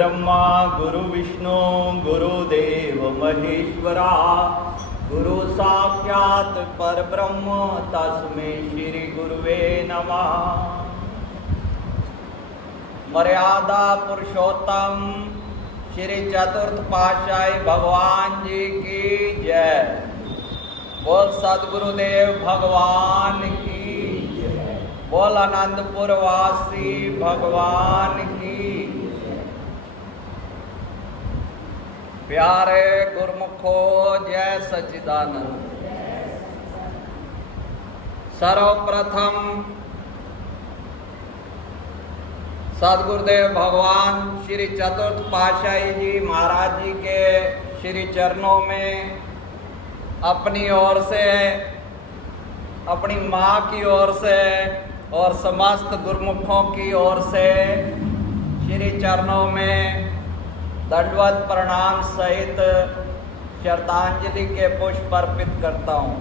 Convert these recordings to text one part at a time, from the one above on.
ब्रह्मा गुरु विष्णु गुरुदेव महेश्वरा गुरु साक्षात् परब्रह्म तस्मै श्री गुरुवे नमः। मर्यादा पुरुषोत्तम श्री चतुर्थ पातशाही भगवान जी की जय। बोल सद्गुरुदेव भगवान की जय। बोल आनंदपुर वासी भगवान की जय। प्यारे गुरुमुखो जय सच्चिदानंद। सर्वप्रथम सद्गुरुदेव भगवान श्री चतुर्थ पातशाही जी महाराज जी के श्री चरणों में अपनी ओर से, अपनी माँ की ओर से और समस्त गुरुमुखों की ओर से श्री चरणों में दंडवत प्रणाम सहित श्रद्धांजलि के पुष्प अर्पित करता हूँ।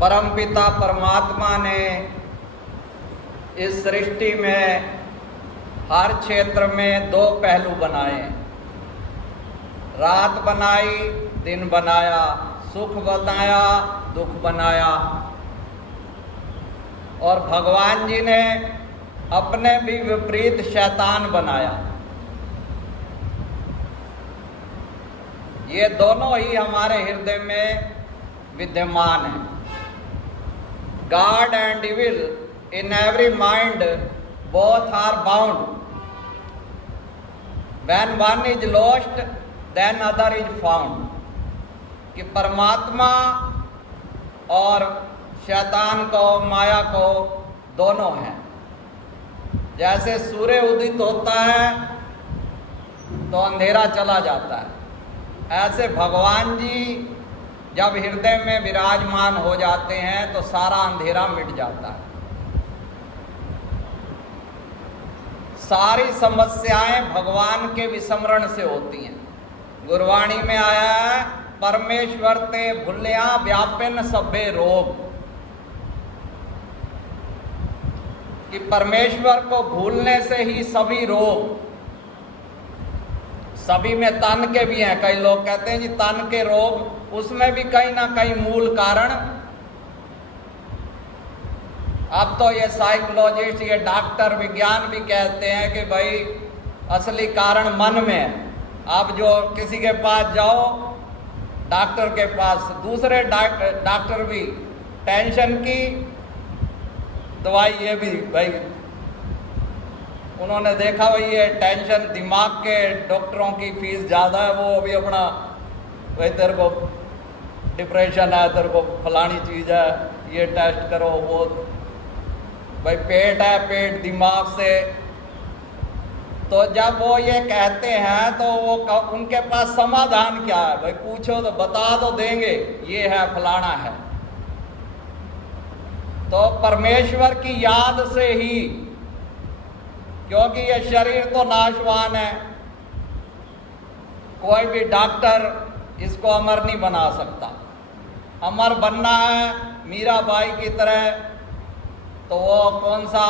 परमपिता परमात्मा ने इस सृष्टि में हर क्षेत्र में दो पहलू बनाए। रात बनाई, दिन बनाया, सुख बनाया, दुख बनाया। और भगवान जी ने अपने भी विपरीत शैतान बनाया। ये दोनों ही हमारे हृदय में विद्यमान हैं। God and evil in every mind both are bound. When one is lost, then other is found. कि परमात्मा और शैतान को, माया को दोनों हैं। जैसे सूर्य उदित होता है तो अंधेरा चला जाता है, ऐसे भगवान जी जब हृदय में विराजमान हो जाते हैं तो सारा अंधेरा मिट जाता है। सारी समस्याएं भगवान के विस्मरण से होती हैं। गुरवाणी में आया है, परमेश्वर ते भुलिया व्यापिन सभे रोग। कि परमेश्वर को भूलने से ही सभी रोग, सभी में तन के भी हैं। कई लोग कहते हैं जी तन के रोग, उसमें भी कहीं ना कहीं मूल कारण, अब तो ये साइकोलॉजिस्ट, ये डॉक्टर, विज्ञान भी कहते हैं कि भाई असली कारण मन में है। आप जो किसी के पास जाओ, डॉक्टर के पास, दूसरे डॉक्टर भी टेंशन की दवाई, ये भी भाई उन्होंने देखा भाई ये टेंशन, दिमाग के डॉक्टरों की फीस ज़्यादा है, वो अभी अपना भाई तेरे को डिप्रेशन है, तेरे को फलानी चीज़ है, ये टेस्ट करो, वो भाई पेट है, पेट दिमाग से। तो जब वो ये कहते हैं तो वो उनके पास समाधान क्या है? भाई पूछो तो बता तो देंगे, ये है फलाना है। तो परमेश्वर की याद से ही, क्योंकि ये शरीर तो नाशवान है, कोई भी डॉक्टर इसको अमर नहीं बना सकता। अमर बनना है मीराबाई की तरह, तो वो कौन सा,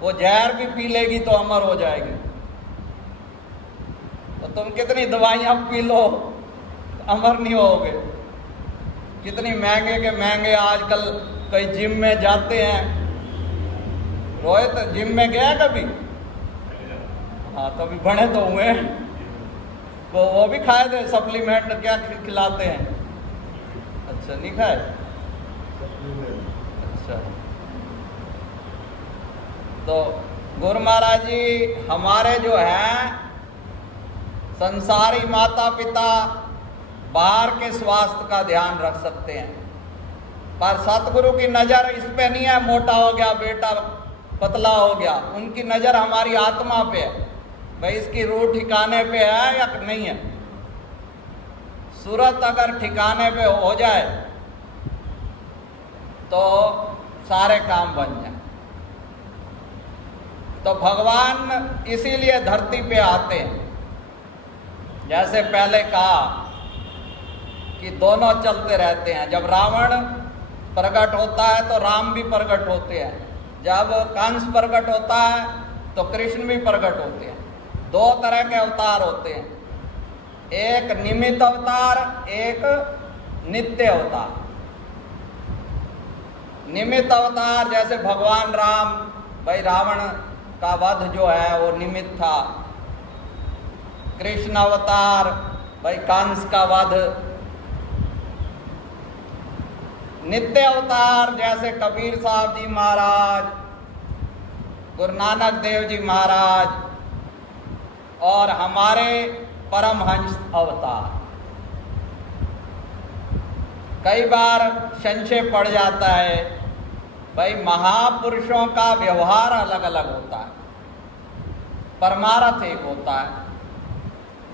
वो जहर भी पी लेगी तो अमर हो जाएगी। तो तुम कितनी दवाइयाँ पी लो, अमर नहीं होगे। कितनी महंगे के महंगे आजकल कई जिम में जाते हैं। रोहित जिम में गया कभी? हाँ, कभी बने तो हुए। वो भी खाए थे सप्लीमेंट, क्या खिलाते हैं? अच्छा, नहीं खाए? अच्छा। तो गुरु महाराज जी हमारे जो हैं संसारी माता पिता बाहर के स्वास्थ्य का ध्यान रख सकते हैं, पर सतगुरु की नज़र इस पे नहीं है, मोटा हो गया बेटा, पतला हो गया। उनकी नज़र हमारी आत्मा पे है, भाई इसकी रूह ठिकाने पे है या नहीं है। सूरत अगर ठिकाने पे हो जाए तो सारे काम बन जाए। तो भगवान इसीलिए धरती पे आते हैं। जैसे पहले कहा कि दोनों चलते रहते हैं। जब रावण प्रकट होता है तो राम भी प्रकट होते हैं, जब कंस प्रकट होता है तो कृष्ण भी प्रकट होते हैं। दो तरह के अवतार होते हैं, एक निमित्त अवतार, एक नित्य अवतार। निमित्त अवतार जैसे भगवान राम, भाई रावण का वध जो है वो निमित्त था। कृष्ण अवतार, भाई कंस का वध। नित्य अवतार जैसे कबीर साहब जी महाराज, गुरु नानक देव जी महाराज और हमारे परमहंस अवतार। कई बार संशय पड़ जाता है, भाई महापुरुषों का व्यवहार अलग अलग होता है, परमार्थ एक होता है।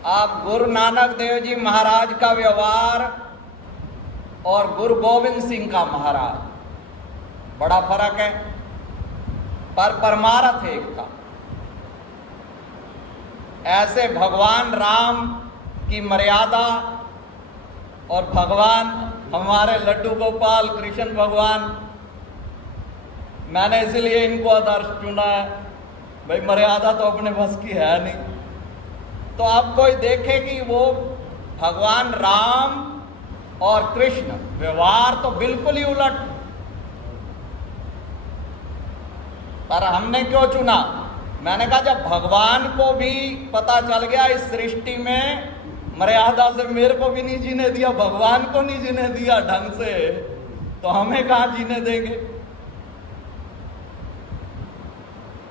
आप गुरु नानक देव जी महाराज का व्यवहार और गुरु गोविंद सिंह का महाराज, बड़ा फर्क है, पर परमार्थ एक था। ऐसे भगवान राम की मर्यादा और भगवान हमारे लड्डू गोपाल कृष्ण भगवान, मैंने इसलिए इनको आदर्श चुना है, भाई मर्यादा तो अपने बस की है नहीं। तो आप कोई देखे कि वो भगवान राम और कृष्ण व्यवहार तो बिल्कुल ही उलट, पर हमने क्यों चुना? मैंने कहा जब भगवान को भी पता चल गया इस सृष्टि में मर्यादा से मेरे को भी नहीं जीने दिया, भगवान को नहीं जीने दिया ढंग से, तो हमें कहाँ जीने देंगे।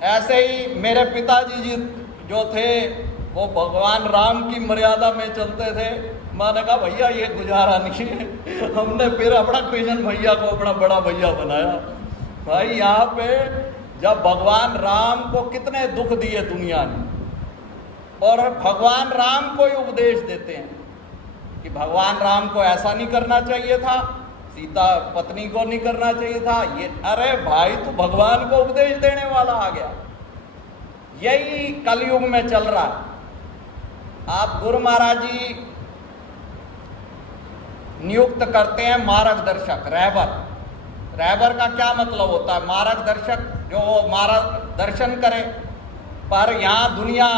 ऐसे ही मेरे पिताजी जी जो थे वो भगवान राम की मर्यादा में चलते थे। मैंने कहा भैया ये गुजारा नहीं है, हमने फिर अपना कृष्ण भैया को अपना बड़ा भैया बनाया। भाई यहाँ पे जब भगवान राम को कितने दुख दिए दुनिया ने, और भगवान राम को ही उपदेश देते हैं कि भगवान राम को ऐसा नहीं करना चाहिए था, सीता पत्नी को नहीं करना चाहिए था ये। अरे भाई तू भगवान को उपदेश देने वाला आ गया। यही कलयुग में चल रहा है। आप गुरु महाराज जी नियुक्त करते हैं मार्गदर्शक, रहबर। रहबर का क्या मतलब होता है? मार्गदर्शक, जो मार्गदर्शन करे। पर यहाँ दुनिया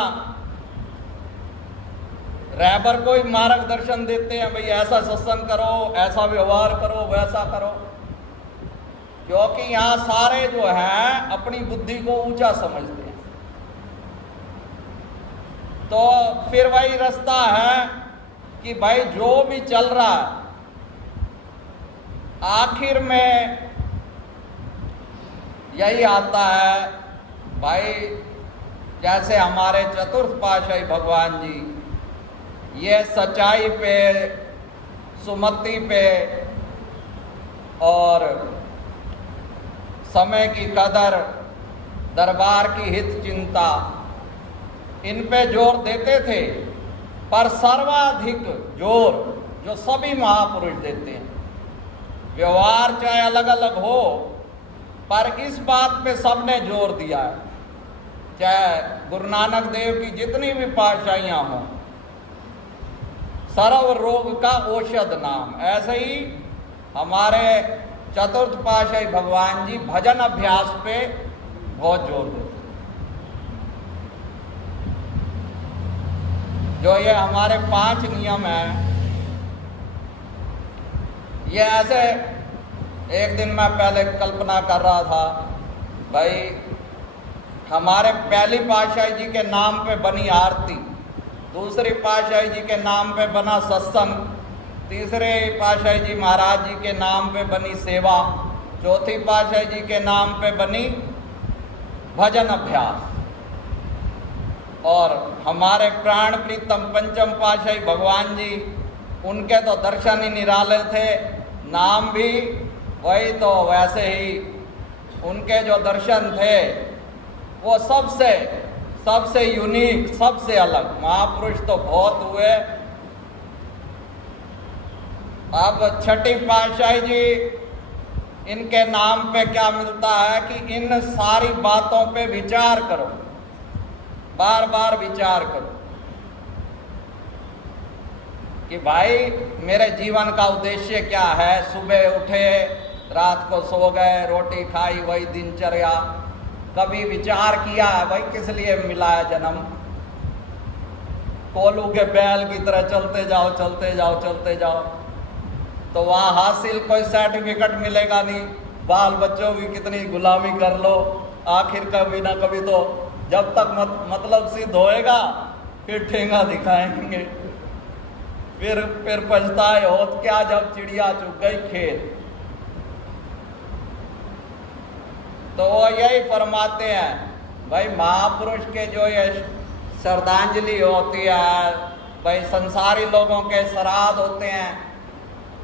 रहबर को ही मार्गदर्शन देते हैं, भाई ऐसा सत्संग करो, ऐसा व्यवहार करो, वैसा करो। क्योंकि यहाँ सारे जो हैं अपनी बुद्धि को ऊंचा समझते हैं। तो फिर वही रास्ता है कि भाई जो भी चल रहा है आखिर में यही आता है। भाई जैसे हमारे चतुर्थ पातशाही भगवान जी ये सच्चाई पे, सुमति पे और समय की कदर, दरबार की हित चिंता, इन पे जोर देते थे। पर सर्वाधिक जोर जो सभी महापुरुष देते हैं, व्यवहार चाहे अलग अलग हो पर इस बात पे सबने जोर दिया है, चाहे गुरु नानक देव की जितनी भी पातशाहियाँ हों, सर्व रोग का औषध नाम। ऐसे ही हमारे चतुर्थ पातशाही भगवान जी भजन अभ्यास पे बहुत जोर देते। जो ये हमारे 5 नियम हैं, ये ऐसे एक दिन मैं पहले कल्पना कर रहा था, भाई हमारे पहली पातशाही जी के नाम पे बनी आरती, दूसरी पातशाही जी के नाम पे बना सत्संग, तीसरे पातशाही जी महाराज जी के नाम पे बनी सेवा, चौथी पातशाही जी के नाम पे बनी भजन अभ्यास, और हमारे प्राण प्रीतम पंचम पातशाही भगवान जी, उनके तो दर्शन ही निराले थे, नाम भी वही तो वैसे ही। उनके जो दर्शन थे वो सबसे यूनिक, सबसे अलग। महापुरुष तो बहुत हुए। अब छठी पातशाही जी, इनके नाम पे क्या मिलता है कि इन सारी बातों पे विचार करो, बार बार विचार करो। कि भाई मेरे जीवन का उद्देश्य क्या है। सुबह उठे, रात को सो गए, रोटी खाई, वही दिनचर्या। कभी विचार किया है भाई किस लिए मिला है जन्म? कोलू के बैल की तरह चलते जाओ चलते जाओ चलते जाओ, तो वहाँ हासिल कोई सर्टिफिकेट मिलेगा नहीं। बाल बच्चों की कितनी गुलामी कर लो, आखिर कभी ना कभी तो जब तक मतलब सिद्ध होएगा फिर ठेंगा दिखाएंगे। फिर पछताए होत क्या जब चिड़िया चुग गई खेत। तो वो यही फरमाते हैं भाई महापुरुष के जो ये श्रद्धांजलि होती है, भाई संसारी लोगों के श्राद्ध होते हैं,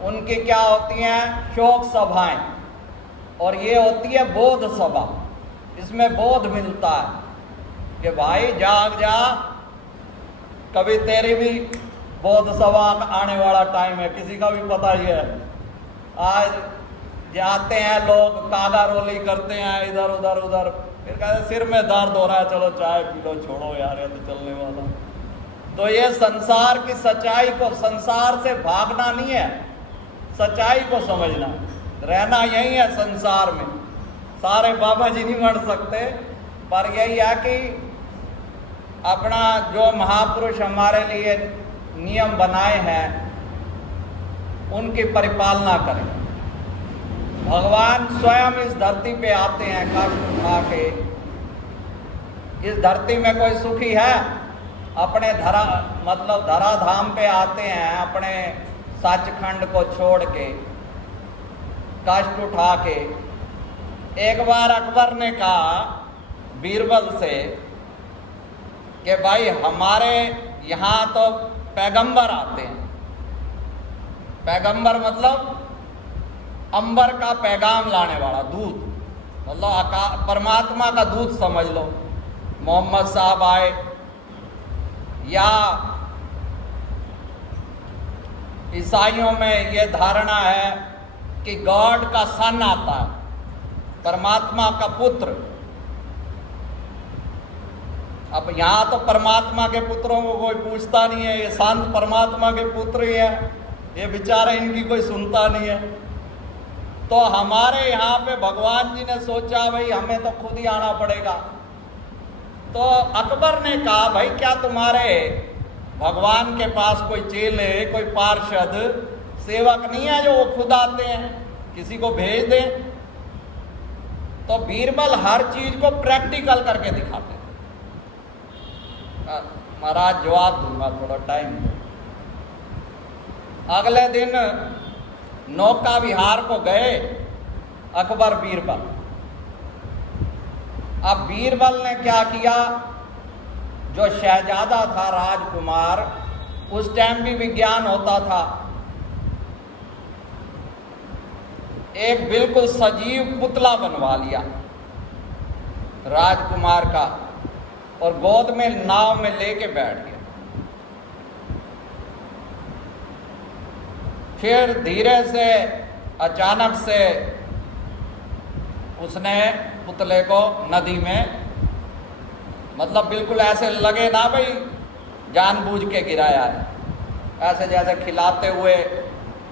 उनकी क्या होती हैं? शोक सभाएं। और ये होती है बोध सभा। इसमें बोध मिलता है कि भाई जाग जा, कभी तेरी भी बोध सभा आने वाला टाइम है, किसी का भी पता ही है। आज जाते हैं लोग, कागा रोली करते हैं इधर उधर उधर, फिर कहते सिर में दर्द हो रहा है, चलो चाय पी लो, छोड़ो यार ये तो चलने वाला। तो ये संसार की सच्चाई को, संसार से भागना नहीं है, सच्चाई को समझना, रहना यही है संसार में। सारे बाबा जी नहीं बन सकते, पर यही है कि अपना जो महापुरुष हमारे लिए नियम बनाए हैं उनकी परिपालना करें। भगवान स्वयं इस धरती पे आते हैं कष्ट उठा के। इस धरती में कोई सुखी है? अपने धराधाम पे आते हैं, अपने सचखंड को छोड़ के, कष्ट उठा के। एक बार अकबर ने कहा बीरबल से कि भाई हमारे यहाँ तो पैगंबर आते हैं। पैगंबर मतलब अंबर का पैगाम लाने वाला, दूत, मतलब परमात्मा का दूत समझ लो। मोहम्मद साहब आए, या ईसाइयों में ये धारणा है कि गॉड का सन आता है, परमात्मा का पुत्र। अब यहाँ तो परमात्मा के पुत्रों को कोई पूछता नहीं है, ये संत परमात्मा के पुत्र ही है, ये बेचारे इनकी कोई सुनता नहीं है। तो हमारे यहाँ पे भगवान जी ने सोचा भाई हमें तो खुद ही आना पड़ेगा। तो अकबर ने कहा भाई क्या तुम्हारे भगवान के पास कोई चेले, कोई पार्षद, सेवक नहीं है जो वो खुद आते हैं, किसी को भेज दें। तो बीरबल हर चीज को प्रैक्टिकल करके दिखाते थे। महाराज जवाब दूंगा, थोड़ा टाइम दो। अगले दिन नौका विहार को गए अकबर बीरबल। अब बीरबल ने क्या किया, जो शहजादा था राजकुमार, उस टाइम भी विज्ञान होता था, एक बिल्कुल सजीव पुतला बनवा लिया राजकुमार का और गोद में नाव में लेके बैठ गया। फिर धीरे से अचानक से उसने पुतले को नदी में, मतलब बिल्कुल ऐसे लगे ना भाई जानबूझ के गिराया है, ऐसे जैसे खिलाते हुए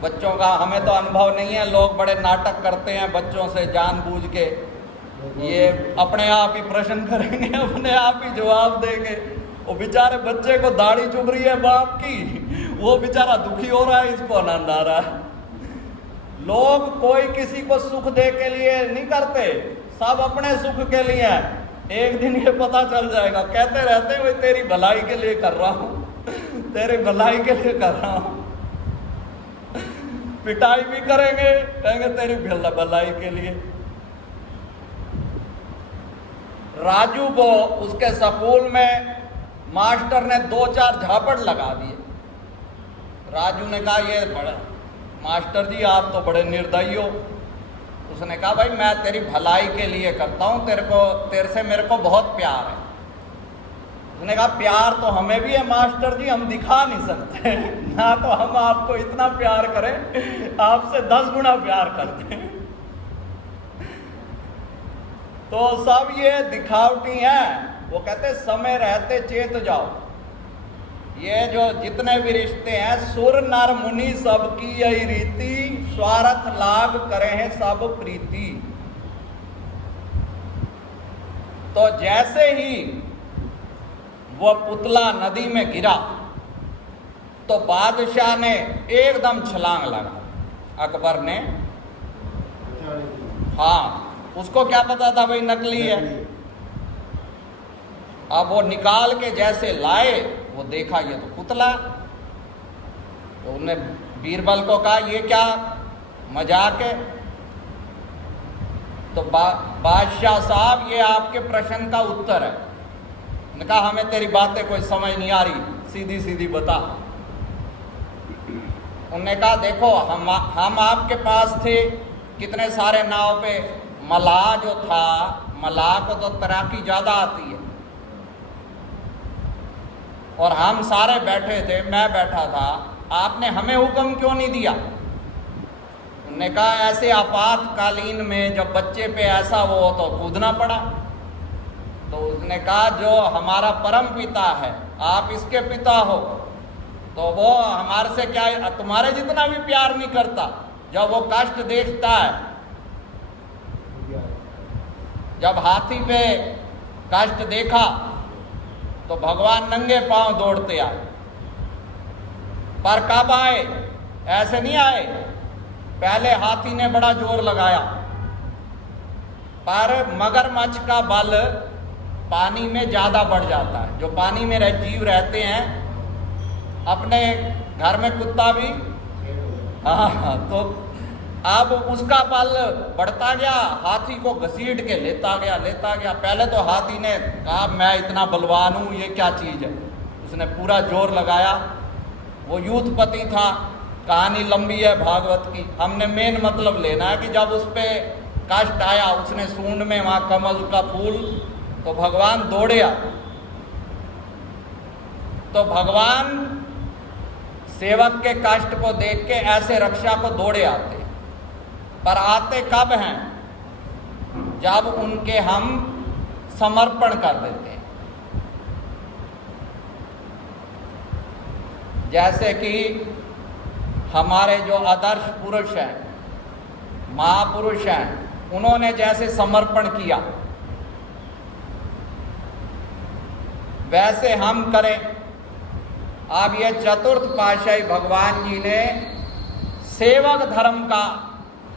बच्चों का, हमें तो अनुभव नहीं है, लोग बड़े नाटक करते हैं बच्चों से जानबूझ के, ये अपने आप ही प्रश्न करेंगे, अपने आप ही जवाब देंगे। वो बेचारे बच्चे को दाढ़ी चुभ रही है बाप की, वो बेचारा दुखी हो रहा है, इसको आनंद आ रहा है। लोग कोई किसी को सुख दे के लिए नहीं करते, सब अपने सुख के लिए है। एक दिन ये पता चल जाएगा, कहते रहते हैं तेरी भलाई के लिए कर रहा हूँ, तेरी भलाई के लिए कर रहा हूँ। पिटाई भी करेंगे, कहेंगे तेरी भलाई के लिए। राजू को उसके स्कूल में मास्टर ने 2-4 झापड़ लगा दिए। राजू ने कहा ये बड़ा मास्टर जी आप तो बड़े निर्दयी हो। उसने कहा भाई मैं तेरी भलाई के लिए करता हूँ, तेरे से मेरे को बहुत प्यार है। उसने कहा प्यार तो हमें भी है मास्टर जी, हम दिखा नहीं सकते ना, तो हम आपको इतना प्यार करें, आपसे 10 गुना प्यार करते हैं। तो सब ये दिखावटी है। वो कहते समय रहते चेत जाओ, ये जो जितने भी रिश्ते हैं, सुर नर मुनि सबकी यही रीति, स्वार्थ लाभ करे हैं सब प्रीति। तो जैसे ही वो पुतला नदी में गिरा तो बादशाह ने एकदम छलांग लगा। अकबर ने, हाँ, उसको क्या पता था भाई नकली है। अब वो निकाल के जैसे लाए, वो देखा ये तो पुतला। तो उन्हें बीरबल को कहा ये क्या मजाक है। तो बादशाह साहब ये आपके प्रश्न का उत्तर है। उन्होंने कहा हमें तेरी बातें कोई समझ नहीं आ रही, सीधी सीधी बता। उन्होंने कहा देखो हम आपके पास थे, कितने सारे नाव पे, मलाह जो था, मलाह को तो तैराकी ज़्यादा आती है, और हम सारे बैठे थे, मैं बैठा था, आपने हमें हुक्म क्यों नहीं दिया। उन्होंने कहा ऐसे आपातकालीन में जब बच्चे पे ऐसा वो हो तो कूदना पड़ा। तो उसने कहा जो हमारा परम पिता है, आप इसके पिता हो, तो वो हमारे से क्या तुम्हारे जितना भी प्यार नहीं करता। जब वो कष्ट देखता है, जब हाथी पे कष्ट देखा तो भगवान नंगे पांव दौड़ते आए। पर कब आए? ऐसे नहीं आए। पहले हाथी ने बड़ा जोर लगाया, पर मगरमच्छ का बल पानी में ज़्यादा बढ़ जाता है। जो पानी में जीव रहते हैं, अपने घर में कुत्ता भी, हाँ, तो अब उसका बल बढ़ता गया, हाथी को घसीट के लेता गया। पहले तो हाथी ने कहा मैं इतना बलवान हूँ, ये क्या चीज़ है। उसने पूरा जोर लगाया। वो यूथपति था, कहानी लंबी है भागवत की, हमने मेन मतलब लेना है कि जब उस पर कष्ट आया, उसने सूंड में वहाँ कमल का फूल, तो भगवान दौड़े आए। तो भगवान सेवक के कष्ट को देख के ऐसे रक्षा को दौड़े आते, पर आते कब हैं? जब उनके हम समर्पण कर देते हैं। जैसे कि हमारे जो आदर्श पुरुष हैं, महापुरुष हैं, उन्होंने जैसे समर्पण किया, वैसे हम करें। अब ये चतुर्थ पातशाही भगवान जी ने सेवक धर्म का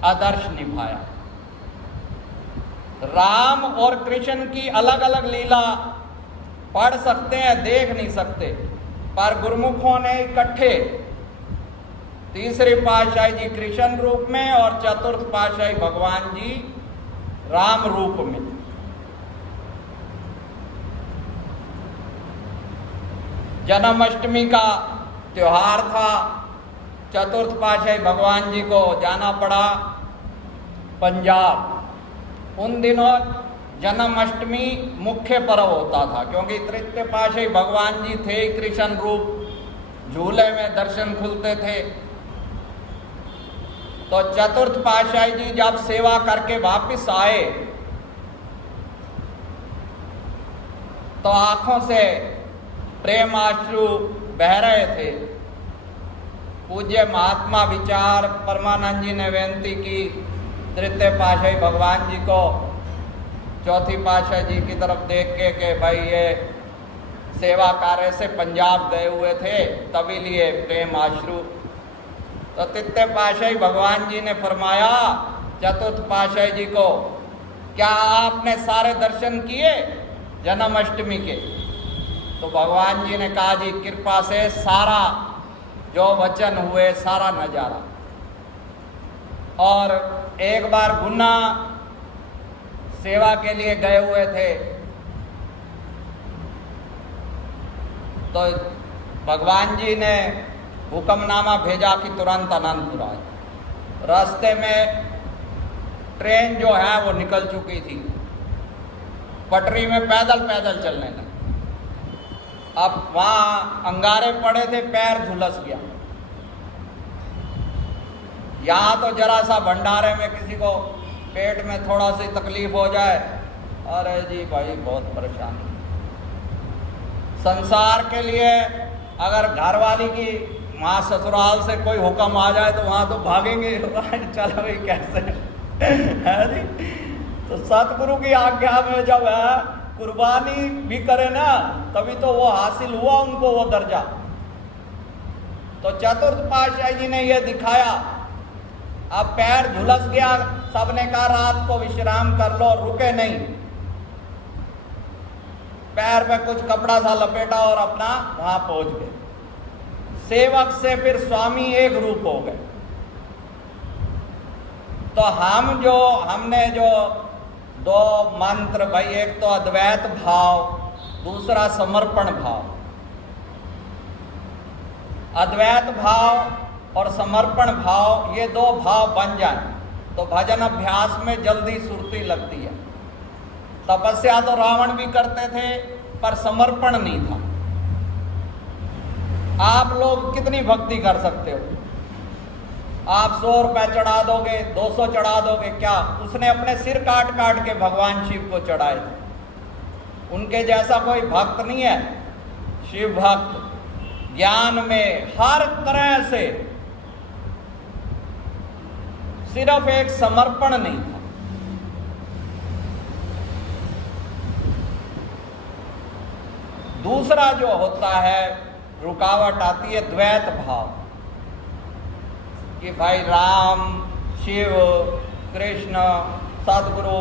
आदर्श निभाया। राम और कृष्ण की अलग अलग लीला पढ़ सकते हैं, देख नहीं सकते, पर गुरुमुखों ने इकट्ठे, तीसरी पातशाही जी कृष्ण रूप में और चतुर्थ पातशाही भगवान जी राम रूप में। जन्माष्टमी का त्योहार था, चतुर्थ पातशाही भगवान जी को जाना पड़ा पंजाब। उन दिनों जन्माष्टमी मुख्य पर्व होता था, क्योंकि तृतीय पातशाही भगवान जी थे कृष्ण रूप, झूले में दर्शन खुलते थे। तो चतुर्थ पातशाही जी जब सेवा करके वापस आए तो आंखों से प्रेम आश्रु बह रहे थे। पूज्य महात्मा विचार परमानंद जी ने विनती की तृतीय पातशाही भगवान जी को, चौथी पातशाही जी की तरफ देख के कि भाई ये सेवा कार्य से पंजाब गए हुए थे, तभी लिए प्रेम आश्रु। तो तृतीय पातशाही भगवान जी ने फरमाया चतुर्थ पातशाही जी को, क्या आपने सारे दर्शन किए जन्माष्टमी के? तो भगवान जी ने कहा जी कृपा से सारा जो वचन हुए सारा नजारा। और एक बार गुना सेवा के लिए गए हुए थे, तो भगवान जी ने हुक्मनामा भेजा कि तुरंत अनंतपुर आए। रास्ते में ट्रेन जो है वो निकल चुकी थी, पटरी में पैदल पैदल चलने लगे। अब वहाँ अंगारे पड़े थे, पैर झुलस गया। यहाँ तो जरा सा भंडारे में किसी को पेट में थोड़ा सी तकलीफ हो जाए, अरे जी भाई बहुत परेशानी। संसार के लिए अगर घरवाली की माँ ससुराल से कोई हुक्म आ जाए तो वहाँ तो भागेंगे चलो भाई कैसे है जी। तो सतगुरु की आज्ञा में जब है कुर्बानी भी करे ना तभी तो वो हासिल हुआ उनको वो दर्जा। तो चतुर्थ पातशाही जी ने ये दिखाया। अब पैर झुलस गया, सबने कहा रात को विश्राम कर लो, रुके नहीं, पैर पे कुछ कपड़ा सा लपेटा और अपना वहां पहुंच गए। सेवक से फिर स्वामी एक रूप हो गए। तो हमने जो दो मंत्र भाई, एक तो अद्वैत भाव, दूसरा समर्पण भाव। अद्वैत भाव और समर्पण भाव ये दो भाव बन जाए तो भजन अभ्यास में जल्दी सुरती लगती है। तपस्या तो रावण भी करते थे पर समर्पण नहीं था। आप लोग कितनी भक्ति कर सकते हो? आप 100 रुपए चढ़ा दोगे, 200 चढ़ा दोगे, क्या उसने अपने सिर काट काट के भगवान शिव को चढ़ाए थे। उनके जैसा कोई भक्त नहीं है। शिव भक्त ज्ञान में हर तरह से, सिर्फ एक समर्पण नहीं था। दूसरा जो होता है रुकावट आती है द्वैत भाव कि भाई राम, शिव, कृष्ण, सतगुरु,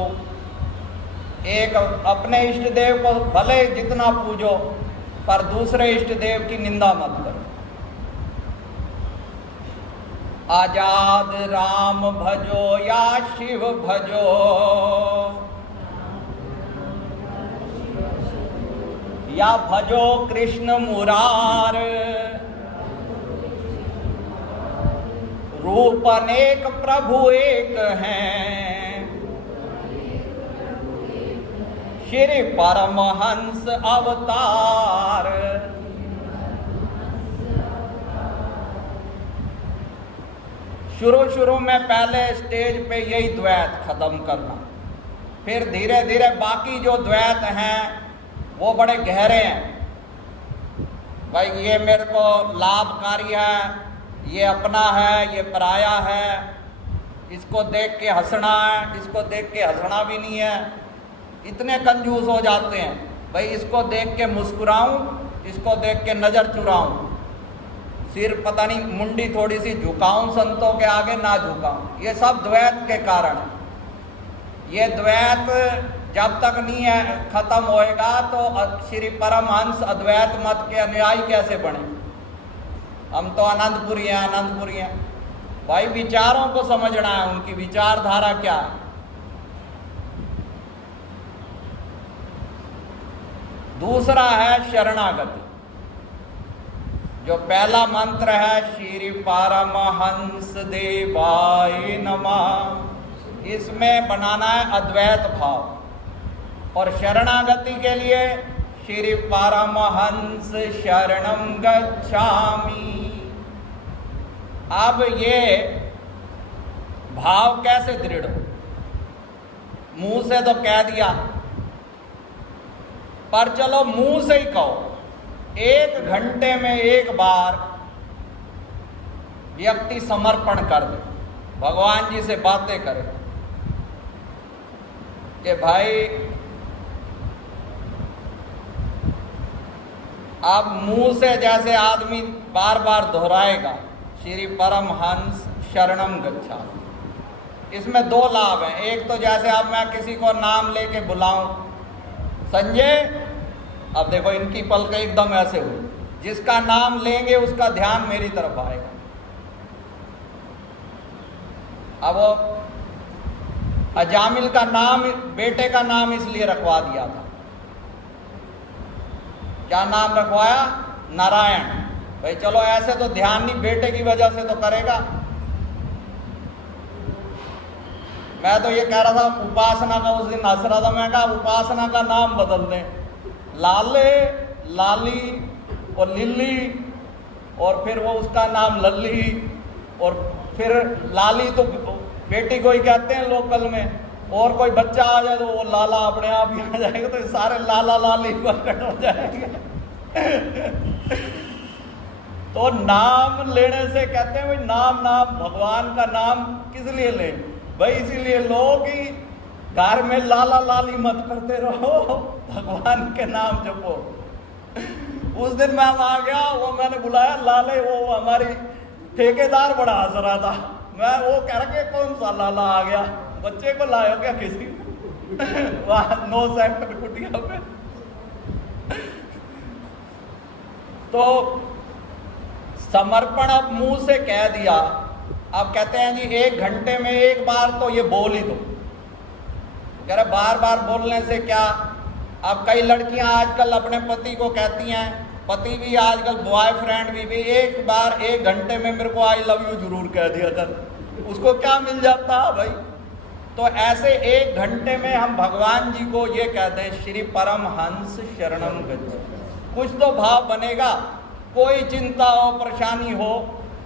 एक अपने इष्ट देव को भले जितना पूजो पर दूसरे इष्ट देव की निंदा मत करो। आजाद राम भजो या शिव भजो, या भजो कृष्ण मुरार, रूप अनेक प्रभु एक हैं, श्री परमहंस अवतार। शुरू में पहले स्टेज पे यही द्वैत खत्म करना, फिर धीरे धीरे बाकी जो द्वैत हैं वो बड़े गहरे हैं। भाई ये मेरे को लाभकारी है, ये अपना है, ये पराया है, इसको देख के हंसना है, इसको देख के हंसना भी नहीं है। इतने कंजूस हो जाते हैं भाई, इसको देख के मुस्कुराऊं, इसको देख के नज़र चुराऊं, सिर पता नहीं मुंडी थोड़ी सी झुकाऊं, संतों के आगे ना झुकाऊं। ये सब द्वैत के कारण है। ये द्वैत जब तक नहीं है खत्म होएगा तो श्री परमहंस अद्वैत मत के अनुयायी कैसे बने? हम तो आनंदपुरी हैं। भाई विचारों को समझना है, उनकी विचारधारा क्या है। दूसरा है शरणागति। जो पहला मंत्र है श्री परमहंस देवाय नमः, इसमें बनाना है अद्वैत भाव। और शरणागति के लिए श्री परमहंस शरणं गच्छामि। अब ये भाव कैसे दृढ़ हो? मुंह से तो कह दिया, पर चलो मुंह से ही कहो। 1 घंटे में एक बार व्यक्ति समर्पण कर दे, भगवान जी से बातें करे कि भाई अब मुंह से जैसे आदमी बार बार दोहराएगा श्री परमहंस शरणं गच्छामि, इसमें 2 लाभ हैं। एक तो जैसे अब मैं किसी को नाम लेके बुलाऊं, संजय, अब देखो इनकी पलकें एकदम ऐसे हुई, जिसका नाम लेंगे उसका ध्यान मेरी तरफ आएगा। अब वो अजामिल का नाम, बेटे का नाम इसलिए रखवा दिया था। क्या नाम रखवाया? नारायण। भाई चलो ऐसे तो ध्यान नहीं, बेटे की वजह से तो करेगा। मैं तो ये कह रहा था उपासना का, उस दिन हंस रहा था, मैं कहा उपासना का नाम बदल दें, लाले, लाली और लिल्ली, और फिर वो उसका नाम लल्ली, और फिर लाली तो बेटी को ही कहते हैं लोकल में, और कोई बच्चा आ जाए तो वो लाला अपने आप ही आ जाएगा, तो सारे लाला लाली प्रकट हो जाएंगे। तो नाम लेने से कहते हैं भाई नाम नाम भगवान का नाम किस लिए लें भाई, इसीलिए लो कि घर में लाला लाली मत करते रहो, भगवान के नाम जपो। उस दिन मैं आ गया, वो मैंने बुलाया लाले, वो हमारी ठेकेदार बड़ा हंस रहा था। मैं वो कह रहा कि कौन सा लाला आ गया, बच्चे को लायो क्या किसी वहां 9 सेक्टर कुटिया पे। तो समर्पण अब मुंह से कह दिया, अब कहते हैं जी 1 घंटे में एक बार तो ये बोल ही दो। कह रहे बार बार बोलने से क्या। अब कई लड़कियां आजकल अपने पति को कहती हैं, पति भी आजकल बॉयफ्रेंड भी एक बार 1 घंटे में मेरे को आई लव यू जरूर कह दिया कर, उसको क्या मिल जाता भाई। तो ऐसे 1 घंटे में हम भगवान जी को ये कहते हैं श्री परमहंस शरणम गच्छ। कुछ तो भाव बनेगा, कोई चिंता हो परेशानी हो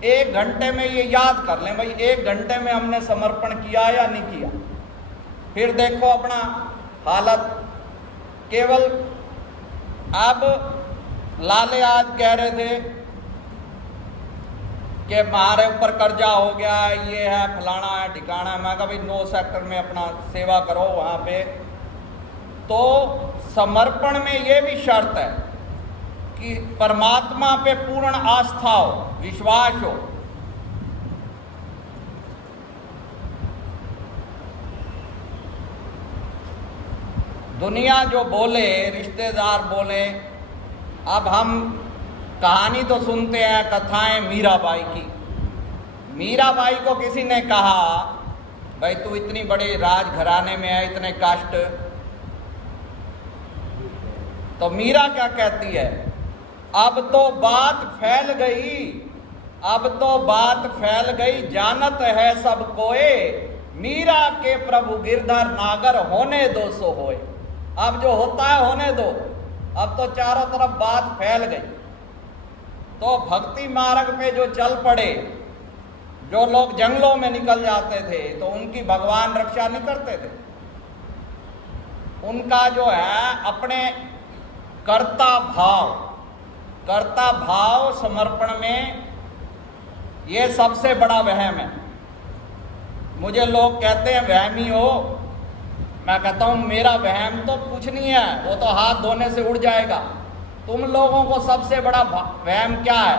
1 घंटे में ये याद कर लें भाई 1 घंटे में हमने समर्पण किया या नहीं किया। फिर देखो अपना हालत। केवल अब लाले आज कह रहे थे कि हमारे ऊपर कर्जा हो गया, ये है फलाना है ठिकाना है। मैं कहा भाई 9 सेक्टर में अपना सेवा करो वहाँ पे। तो समर्पण में ये भी शर्त है कि परमात्मा पे पूर्ण आस्था हो, विश्वास हो। दुनिया जो बोले, रिश्तेदार बोले, अब हम कहानी तो सुनते हैं कथाएं मीराबाई की। मीराबाई को किसी ने कहा भाई तू इतनी बड़ी राजघराने में है, इतने कष्ट। तो मीरा क्या कहती है, अब तो बात फैल गई, अब तो बात फैल गई, जानत है सब कोए, मीरा के प्रभु गिरधर नागर होने दो सो होए। अब जो होता है होने दो, अब तो चारों तरफ बात फैल गई। तो भक्ति मार्ग पे जो चल पड़े, जो लोग जंगलों में निकल जाते थे तो उनकी भगवान रक्षा नहीं करते थे। उनका जो है अपने कर्ता भाव समर्पण में, ये सबसे बड़ा वहम है। मुझे लोग कहते हैं वहमी हो, मैं कहता हूं मेरा वहम तो कुछ नहीं है, वो तो हाथ धोने से उड़ जाएगा। तुम लोगों को सबसे बड़ा वहम क्या है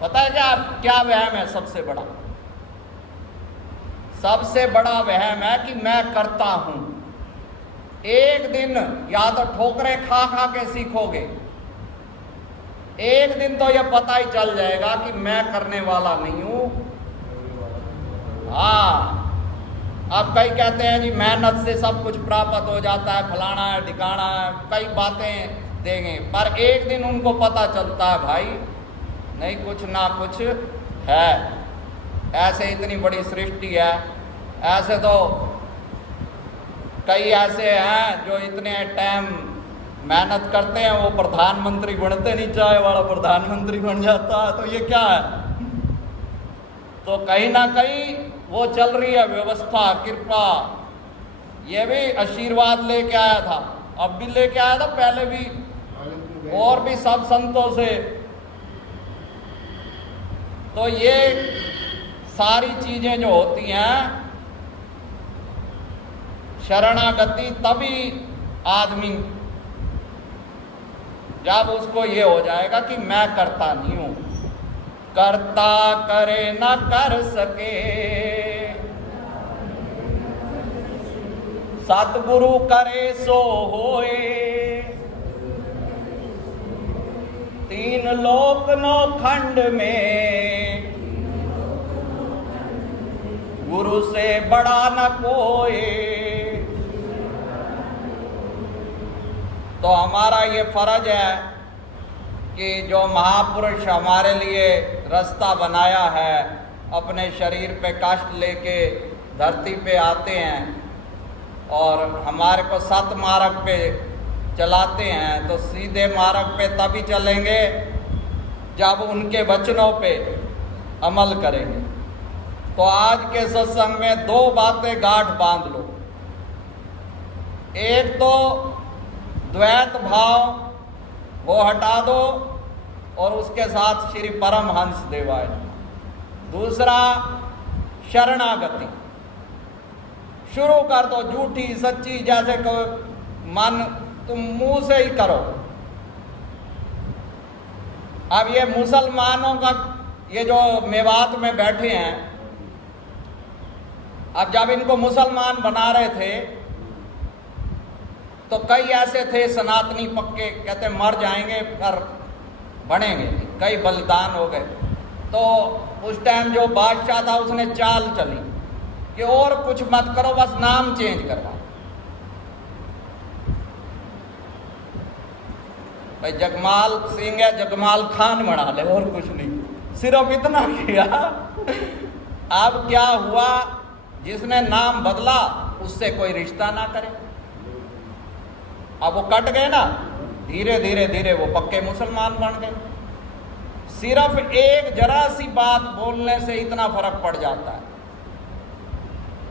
पता है क्या वहम है सबसे बड़ा? सबसे बड़ा वहम है कि मैं करता हूं। एक दिन या तो ठोकरें खा खा के सीखोगे, एक दिन तो यह पता ही चल जाएगा कि मैं करने वाला नहीं हूं। हाँ, अब कई कहते हैं जी मेहनत से सब कुछ प्राप्त हो जाता है, फलाना है ठिकाना है, कई बातें देंगे, पर एक दिन उनको पता चलता है भाई नहीं कुछ ना कुछ है। ऐसे इतनी बड़ी सृष्टि है, ऐसे तो कई ऐसे हैं जो इतने टाइम मेहनत करते हैं, वो प्रधानमंत्री बनते नहीं, चाय वाला प्रधानमंत्री बन जाता है। तो ये क्या है? तो कहीं ना कहीं वो चल रही है व्यवस्था, कृपा। ये भी आशीर्वाद लेके आया था, अब भी लेके आया था, पहले भी और भी सब संतों से। तो ये सारी चीजें जो होती हैं, शरणागति तभी आदमी जब उसको ये हो जाएगा कि मैं करता नहीं हूं, करता करे न कर सके, सतगुरु करे सो होए, 3 लोक 9 खंड में, गुरु से बड़ा न कोई। तो हमारा ये फर्ज है कि जो महापुरुष हमारे लिए रास्ता बनाया है, अपने शरीर पे कष्ट लेके धरती पे आते हैं और हमारे को सत मार्ग पे चलाते हैं, तो सीधे मार्ग पे तभी चलेंगे जब उनके वचनों पे अमल करेंगे। तो आज के सत्संग में 2 बातें गांठ बांध लो। एक तो द्वैत भाव वो हटा दो और उसके साथ श्री परमहंस देवाय नमः। दूसरा शरणागति शुरू कर दो, झूठी सच्ची, जैसे मन तुम मुंह से ही करो। अब ये मुसलमानों का, ये जो मेवात में बैठे हैं, अब जब इनको मुसलमान बना रहे थे तो कई ऐसे थे सनातनी पक्के, कहते मर जाएंगे पर बनेंगे नहीं, कई बलिदान हो गए। तो उस टाइम जो बादशाह था उसने चाल चली कि और कुछ मत करो, बस नाम चेंज करवाओ। भाई जगमाल सिंह है, जगमाल खान बना ले, और कुछ नहीं, सिर्फ इतना किया। अब क्या हुआ, जिसने नाम बदला उससे कोई रिश्ता ना करे। अब वो कट गए ना, धीरे धीरे धीरे वो पक्के मुसलमान बन गए। सिर्फ एक जरा सी बात बोलने से इतना फर्क पड़ जाता है।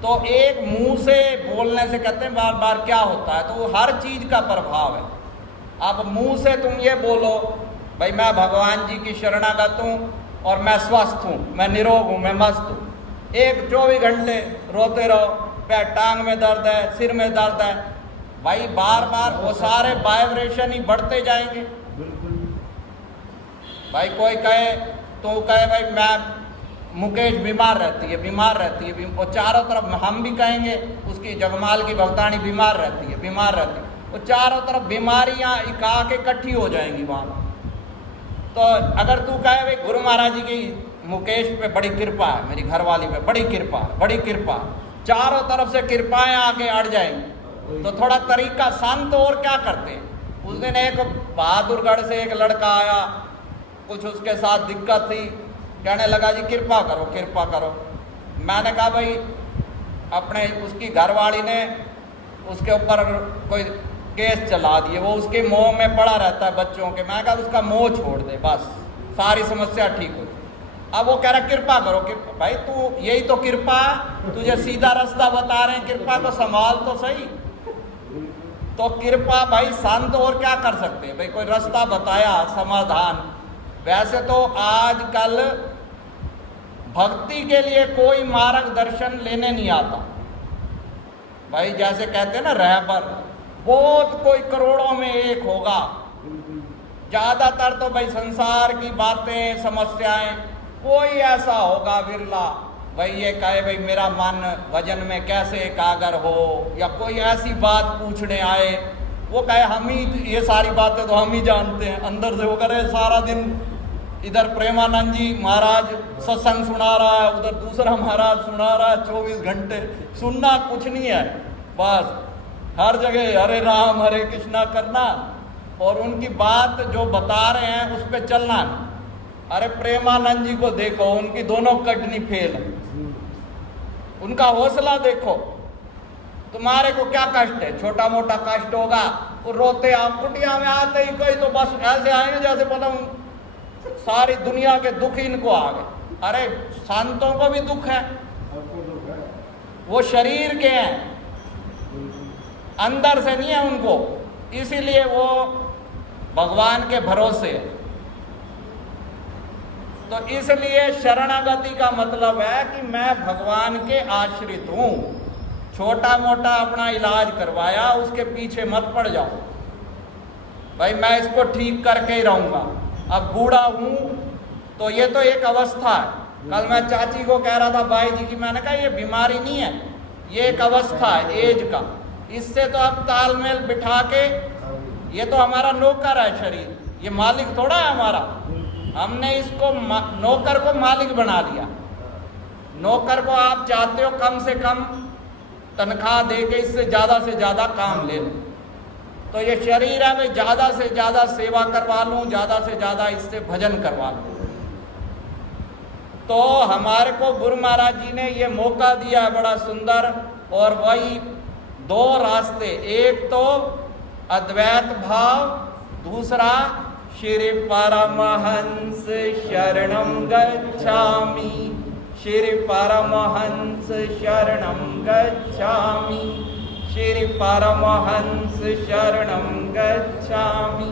तो एक मुंह से बोलने से, कहते हैं बार बार क्या होता है, तो वो हर चीज का प्रभाव है। अब मुंह से तुम ये बोलो भाई मैं भगवान जी की शरणागत हूँ और मैं स्वस्थ हूँ, मैं निरोग हूँ, मैं मस्त हूँ, एक 24 घंटे रोते रहो, पैर टांग में दर्द है, सिर में दर्द है, भाई बार बार वो सारे वाइब्रेशन ही बढ़ते जाएंगे। भाई कोई कहे, तो कहे भाई मैं मुकेश बीमार रहती है, बीमार रहती है, वो चारों तरफ हम भी कहेंगे उसकी जगमाल की भक्तानी बीमार रहती है, बीमार रहती है, वो चारों तरफ बीमारियां इका के इकट्ठी हो जाएंगी वहाँ। तो अगर तू कहे भाई गुरु महाराज जी की मुकेश पे बड़ी कृपा है, मेरी घरवाली पे बड़ी कृपा है, बड़ी कृपा, चारों तरफ से कृपाएं आके अड़ जाएंगी, तो थोड़ा तरीका शांत। और क्या करते हैं, उस दिन एक बहादुरगढ़ से एक लड़का आया, कुछ उसके साथ दिक्कत थी, कहने लगा जी कृपा करो, कृपा करो। मैंने कहा भाई अपने उसकी घरवाली ने उसके ऊपर कोई केस चला दिए, वो उसके मोह में पड़ा रहता है बच्चों के। मैंने कहा उसका मोह छोड़ दे, बस सारी समस्या ठीक हो। अब वो कह रहा कृपा करो, कृपा। भाई तू यही तो कृपा, तुझे सीधा रास्ता बता रहे हैं, कृपा को संभाल तो सही। तो कृपा भाई शांत, और क्या कर सकते हैं भाई, कोई रास्ता बताया समाधान। वैसे तो आजकल भक्ति के लिए कोई मार्गदर्शन लेने नहीं आता भाई, जैसे कहते हैं ना रहबर, बहुत कोई करोड़ों में एक होगा, ज्यादातर तो भाई संसार की बातें समस्याएं, कोई ऐसा होगा विरला भाई ये कहे भाई मेरा मन वजन में कैसे एकाग्र हो, या कोई ऐसी बात पूछने आए वो कहे हम ही ये सारी बातें तो हम ही जानते हैं, अंदर से वो करे सारा दिन इधर प्रेमानंद जी महाराज सत्संग सुना रहा है, उधर दूसरा महाराज सुना रहा है, 24 घंटे सुनना कुछ नहीं है, बस हर जगह हरे राम हरे कृष्णा करना और उनकी बात जो बता रहे हैं उस पर चलना। अरे प्रेमानंद जी को देखो, उनकी दोनों किडनी फेल है, उनका हौसला देखो। तुम्हारे को क्या कष्ट है, छोटा मोटा कष्ट होगा, वो रोते आप कुटिया में आते ही कोई तो बस ऐसे आएंगे जैसे पता सारी दुनिया के दुख इनको आ गए। अरे संतों को भी दुख है, वो शरीर के हैं, अंदर से नहीं है उनको, इसीलिए वो भगवान के भरोसे। तो इसलिए शरणागति का मतलब है कि मैं भगवान के आश्रित हूं। छोटा मोटा अपना इलाज करवाया, उसके पीछे मत पड़ जाओ भाई मैं इसको ठीक करके ही रहूंगा। अब बूढ़ा हूं तो ये तो एक अवस्था है। कल मैं चाची को कह रहा था भाई जी की, मैंने कहा ये बीमारी नहीं है, ये एक अवस्था है एज का, इससे तो आप तालमेल बिठा के, ये तो हमारा नौकर है शरीर, ये मालिक थोड़ा है हमारा। हमने इसको नौकर को मालिक बना लिया। नौकर को आप चाहते हो कम से कम तनख्वाह दे के इससे ज़्यादा काम ले लो, तो ये शरीर है मैं ज़्यादा से ज़्यादा सेवा करवा लूँ, ज़्यादा से ज़्यादा इससे भजन करवा लूँ। तो हमारे को गुरु महाराज जी ने ये मौका दिया है बड़ा सुंदर, और वही दो रास्ते, एक तो अद्वैत भाव, दूसरा श्री परमहंस शरणं गच्छामि, श्री परमहंस शरणं गच्छामि, श्री परमहंस शरणं गच्छामि।